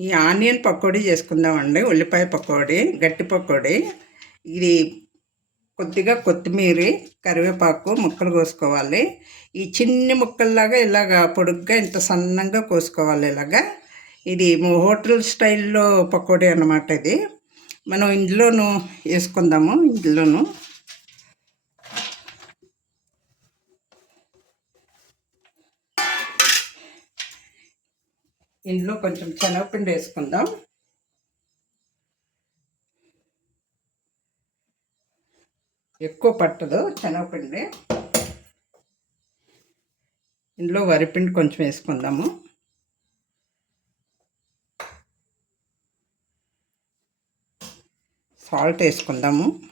ఈ ఆనియన్ పకోడీ చేసుకుందామండి ఉల్లిపాయ పకోడీ గట్టి పకోడీ. ఇది కొద్దిగా కొత్తిమీర కరివేపాకు ముక్కలు కోసుకోవాలి. ఈ చిన్ని ముక్కల్లాగా ఇలాగా పొడుగ్గా ఇంత సన్నంగా కోసుకోవాలి ఇలాగా. ఇది హోటల్ స్టైల్లో పకోడీ అన్నమాట ఇది. మనం ఇందులోనూ వేసుకుందాము ఇందులోనూ. ఇందులో కొంచెం శనగపిండి వేసుకుందాం. ఎక్కువ పట్టదు శనగపిండి. ఇందులో వరిపిండి కొంచెం వేసుకుందాము. సాల్ట్ వేసుకుందాము.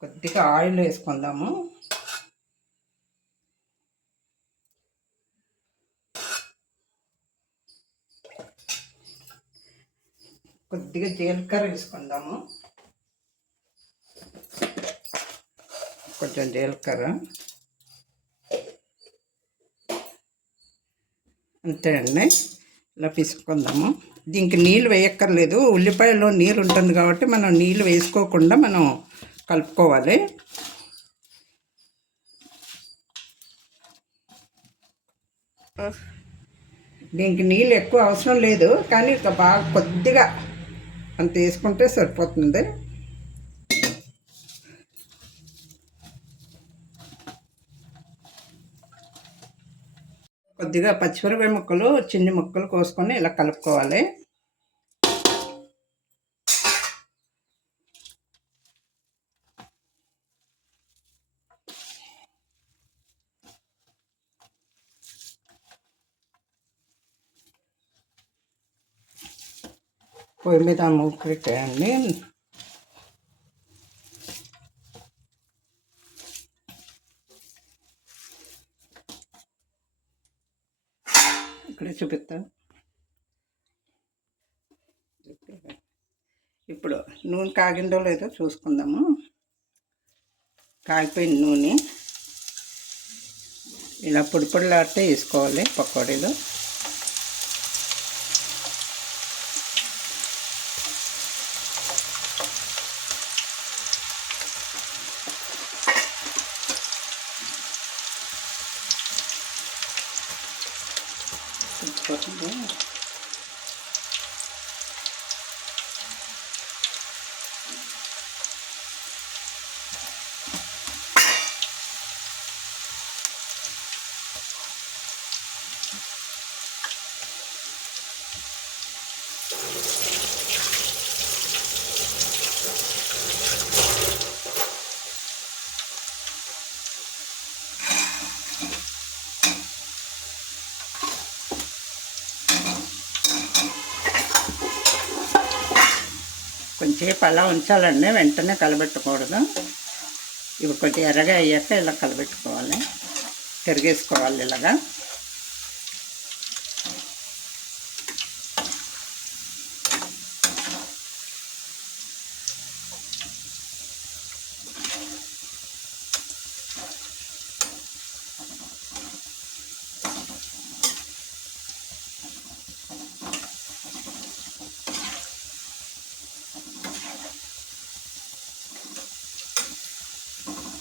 కొద్దిగా ఆయిల్ వేసుకుందాము. కొద్దిగా జీలకర్ర వేసుకుందాము. కొంచెం జీలకర్ర. అంతే అండి. ఇలా పిసుకుందాము దీనికి నీళ్ళు వేయక్కర్లేదు. ఉల్లిపాయలో నీరు ఉంటుంది కాబట్టి మనం నీళ్ళు వేసుకోకుండా మనం కలుపుకోవాలి. దీనికి నీళ్ళు ఎక్కువ అవసరం లేదు. కానీ ఇక బాగా కొద్దిగా అంత వేసుకుంటే సరిపోతుంది కొద్దిగా పచ్చిమిరపకాయ ముక్కలు చిన్ని ముక్కలు కోసుకొని ఇలా కలుపుకోవాలి. పొయ్యి మీద మూకు పెట్టేయండి ఇక్కడ చూపిస్తా. ఇప్పుడు నూనె కాగిందో లేదో చూసుకుందాము. కాగిపోయిన నూనె. ఇలా పొడి పొడిలాడితే వేసుకోవాలి పకోడీలు. tá tudo bom. కొంచెంసేపు అలా ఉంచాలండి వెంటనే కలబెట్టకూడదు. ఇవి కొంచెం ఎర్రగా అయ్యాక ఇలా కలబెట్టుకోవాలి. తిరిగేసుకోవాలి ఇలాగా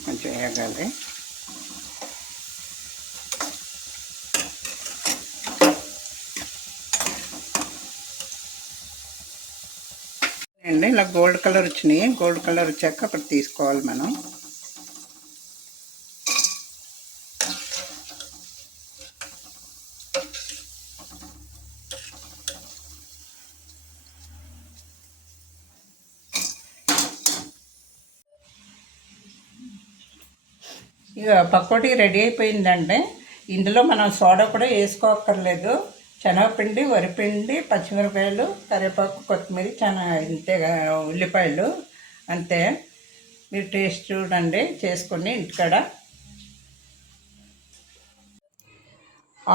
కొంచెం వేగాలి. అండి ఇలా గోల్డ్ కలర్ వచ్చినాయి. గోల్డ్ కలర్ వచ్చాక అప్పుడు తీసుకోవాలి మనం. ఇక పకోడీ రెడీ అయిపోయిందండి. ఇందులో మనం సోడా కూడా వేసుకోక్కర్లేదు. శనగపిండి వరిపిండి పచ్చిమిరపకాయలు కరివేపాకు కొత్తిమీర చాలా ఇంతే ఉల్లిపాయలు అంతే. మీరు టేస్ట్ చూడండి చేసుకొని ఇంటికాడ.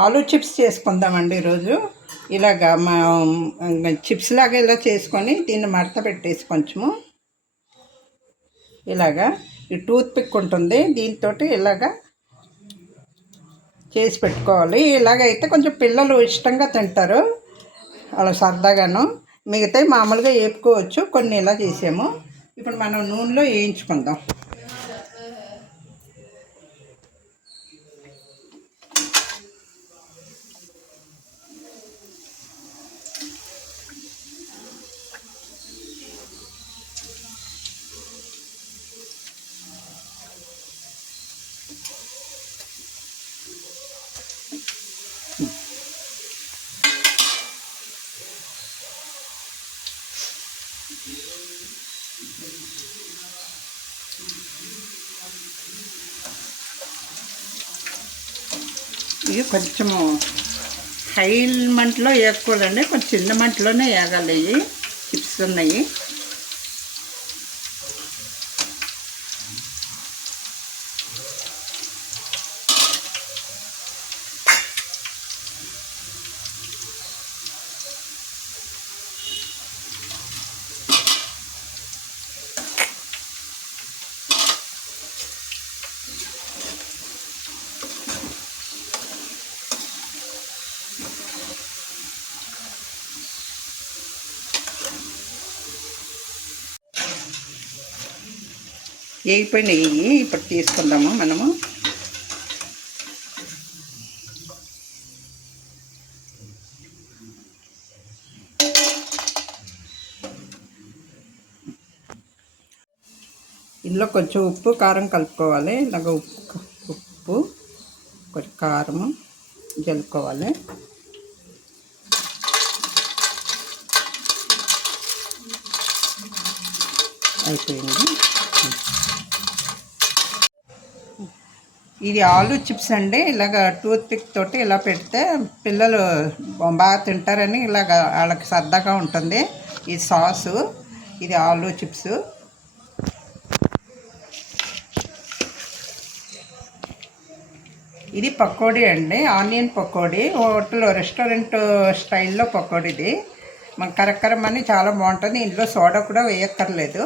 ఆలు చిప్స్ చేసుకుందామండి ఈరోజు. ఇలాగా మా చిప్స్ లాగా ఇలా చేసుకొని దీన్ని మడత పెట్టేసి కొంచెము. ఇలాగా. ఈ టూత్ పిక్ ఉంటుంది. దీంతో ఇలాగా చేసి పెట్టుకోవాలి. ఇలాగైతే కొంచెం పిల్లలు ఇష్టంగా తింటారు. అలా సరదాగాను. మిగతా మామూలుగా వేపుకోవచ్చు కొన్ని ఇలా చేసాము. ఇప్పుడు మనం నూనెలో వేయించుకుందాం. ఇవి కొంచెము హై మంటలో వేయకూడదండి కొంచెం చిన్న మంటలోనే వేగాలి ఇవి చిప్స్ ఉన్నాయి. వేగిపోయినాయి ఇప్పుడు తీసుకుందాము మనము. ఇందులో కొంచెం ఉప్పు కారం కలుపుకోవాలి. ఇలాగ ఉప్పు ఉప్పు కొంచెం కారం జలుపుకోవాలి అయిపోయింది. ఇది ఆలు చిప్స్ అండి. ఇలాగ టూత్ పిక్ తోటి ఇలా పెడితే పిల్లలు బాగా తింటారని ఇలాగ వాళ్ళకి సరదాగా ఉంటుంది. ఈ సాసు ఇది ఆలు చిప్స్. ఇది పకోడీ అండి. ఆనియన్ పకోడీ. హోటల్ రెస్టారెంట్ స్టైల్లో పకోడీ ఇది. మన కరకరమని చాలా బాగుంటుంది. ఇందులో సోడా కూడా వేయక్కర్లేదు.